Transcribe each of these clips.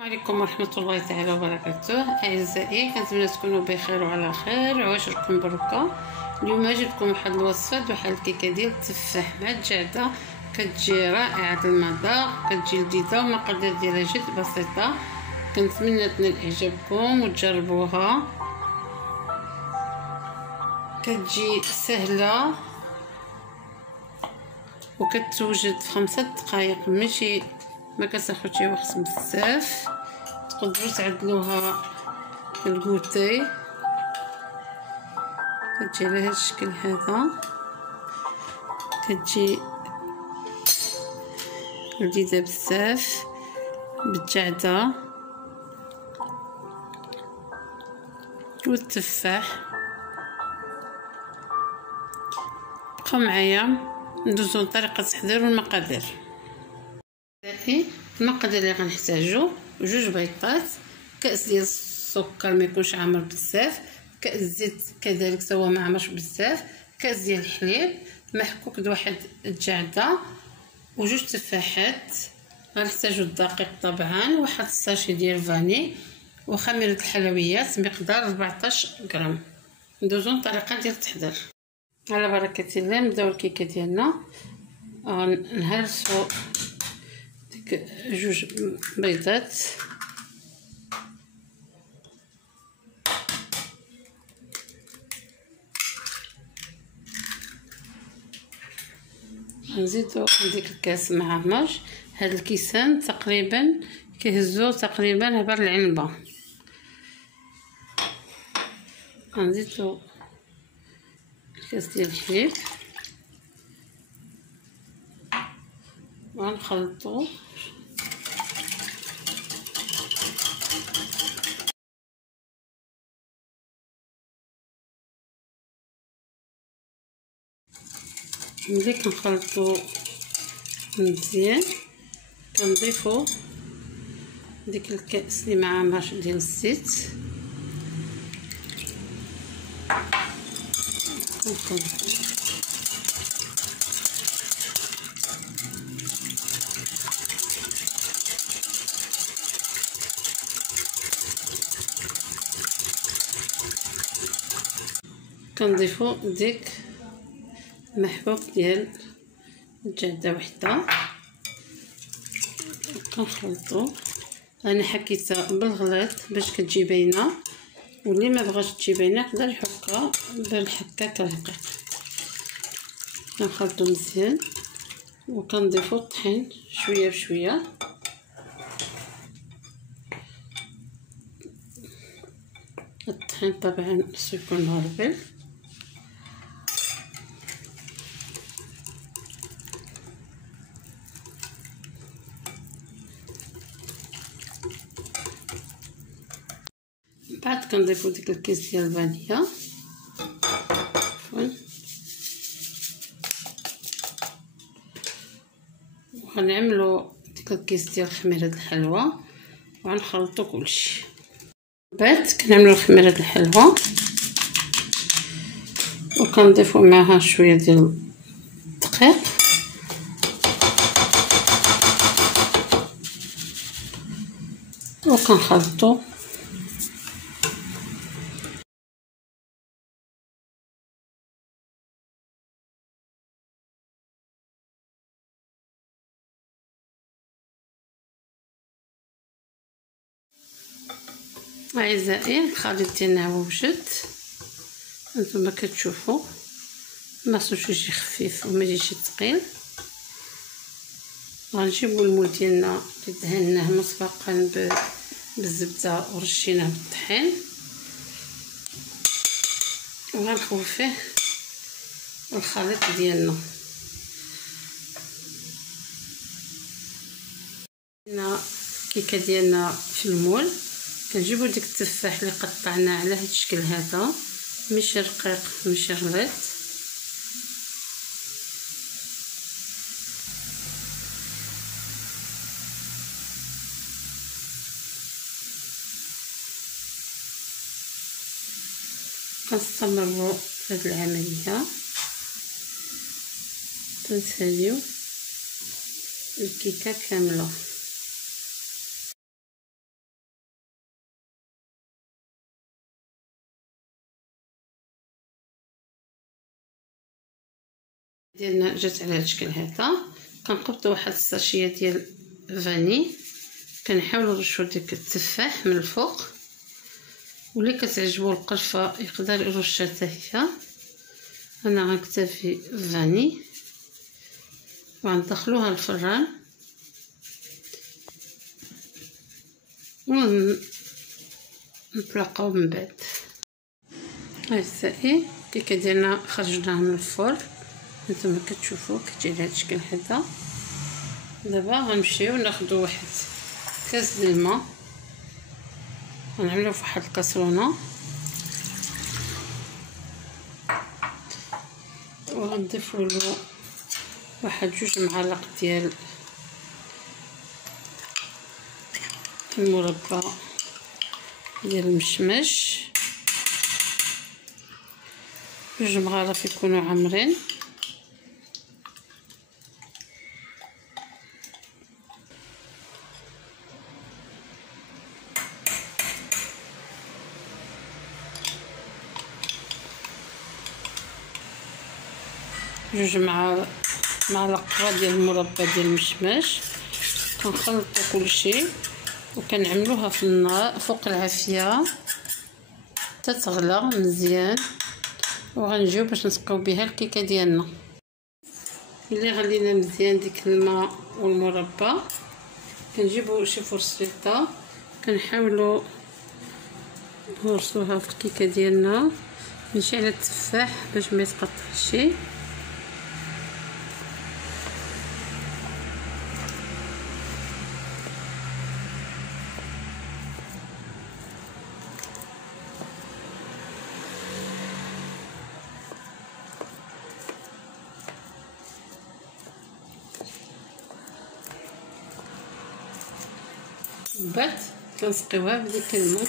السلام عليكم ورحمة الله تعالى وبركاته. أعزائي، كنتمنى تكونوا بخير وعلى خير وعواشركم بركة. اليوم جبتكم واحد الوصفة واحد الكيكة ديال التفاح مع الجعدة، كتجي رائعة المذاق، كتجي لذيذة والمقادير ديالها جد بسيطة. كنتمنى تنال إعجابكم وتجربوها. كتجي سهلة وكتوجد في 5 دقائق، ماشي ما كتاخذ شي وقت بزاف. تقدروا تعدلوها الكوتي. كتجي على هذا الشكل هذا، كتجي لذيذه بزاف بالجعده والتفاح. بقاو معايا ندوزو لطريقه التحضير والمقادير. المقادير اللي غنحتاجو: 2 بيضات، كاس ديال السكر ما يكونش عامر بزاف، كاس زيت كذلك سوا ما عامرش بزاف، كاس ديال الحليب محكوك واحد الجعده، و2 تفاحات. غنحتاجو الدقيق طبعا، واحد الساشي ديال فاني، وخميره الحلويات مقدار 14 غرام. ندوزو للطريقه ديال التحضير. على بركه الله نبداو الكيكه ديالنا. نهرسو 2 بيضات، نزيدو ديك الكاس معمر. هاد الكيسان تقريبا كيهزو تقريبا عبر العنبه. غنزيدو الكاس ديال الحليب وغنخلطو. ملي كنخلطو مزيان كنضيفو ديك الكاس اللي معمرش ديال الزيت، كنخلطو كنضيفو ديك محكوك ديال الجعده وحده، كنخلطو. انا حكيتها بالغليظ باش كتجي باينه، واللي ما بغاش تجي باينه يقدر يحكها بالحكاك رقيق. كنخلطو مزيان وكنضيفو الطحين شويه بشويه. الطحين طبعا خصو يكون مغربل. بعد كنضيفو ديك الكيس ديال الفانيلا، وغنعملو ديك الكيس ديال خميره الحلوى وغنخلطو كلشي. بعد كنعملو خميره الحلوى وكنضيفو معها شويه ديال الدقيق وكنخلطو. اعزائي، الخليط ديالنا هو وجد، هانتوما كتشوفوا ما خصوش يجي خفيف وما يجيش ثقيل. غنجيبوا المول ديالنا اللي دهناه مسبقا بالزبده ورشيناه بالطحين، وغنخوي فيه الخليط ديالنا. هنا الكيكه ديالنا في المول. كنجيبو ديك التفاح اللي قطعناه على هذا الشكل هذا، ماشي رقيق ماشي غليظ. كنستمروا في هذه العمليه، كنساليو الكيكه كامله. ديالنا جات على هاد الشكل هذا. كنقبطوا واحد الساشيه ديال فاني، كنحاولوا نرشوا ديك التفاح من الفوق، واللي كتعجبو القرفه يقدر يرشها حتى هي. انا غنكتفي فاني وغندخلوها الفران ونتلاقاو من بعد. اعزائي الكيكه ديالنا خرجناها من الفرن، نتوما كتشوفوا كتجي على هذا الشكل هذا. دابا غنمشيو ناخذوا واحد كاس ديال الماء، غنعملوه في واحد الكاسرونه وغنضيفوا له واحد 2 معالق ديال المربى ديال المشمش، 2 مغارف يكونوا عامرين. جوج معالق كبار ديال المربى ديال المشماش. كنخلطوا كلشي وكنعملوها في النار فوق العافيه حتى تغلى مزيان، وغنجيو باش نسقيو بها الكيكه ديالنا. ملي غلينا مزيان ديك الماء والمربى، كنجيبوا شي فرشيطه كنحاولوا نرصوها في الكيكه ديالنا ماشي على التفاح باش ما يتقطعش. من بعد كنسقيوها بديك الماء.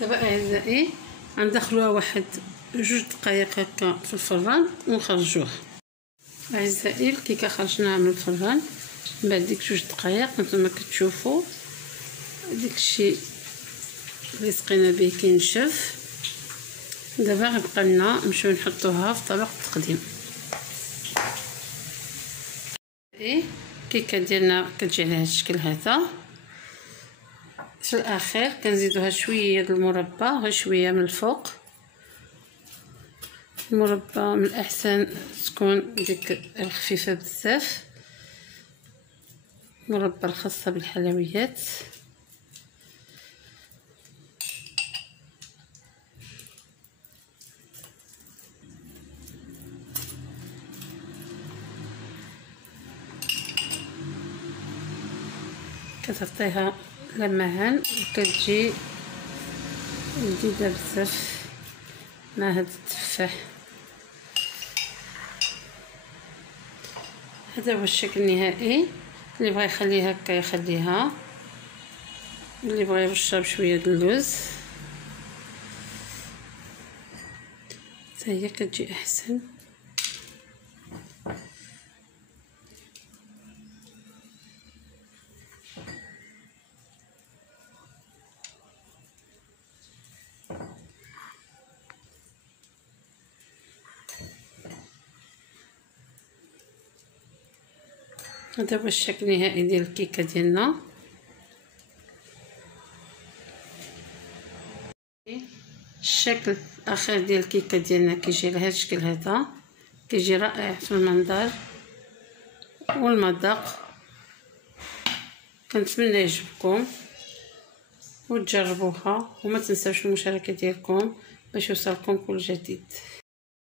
دابا اعزائي غندخلوها واحد 2 دقائق هكا في الفران ونخرجوها. اعزائي الكيكه خرجناها من الفران بعد ديك 2 دقائق. نتوما كتشوفوا داكشي اللي سقينا به كينشف. دابا غيبقى لنا نمشيو نحطوها في طبق التقديم. الكيكه ديالنا كتجي على هذا الشكل هذا. في الاخير كنزيدوها شويه د المربى، غير شويه من الفوق. المربى من الاحسن تكون ديك الخفيفه بزاف، المربى الخاصه بالحلويات. كتعطيها لمعان وكتجي لذيذه بزاف مع هذا التفاح. هذا هو الشكل النهائي. اللي بغى يخليها هكا يخليها، اللي بغى يرشها بشويه د اللوز حتى هي كتجي احسن. هذا هو الشكل النهائي ديال الكيكه ديالنا. الشكل الاخير ديال الكيكه ديالنا كيجي لهذا الشكل هذا، كيجي رائع في المنظر والمذاق. كنتمنى يعجبكم وتجربوها، وما تنساوش المشاركه ديالكم باش يوصلكم كل جديد.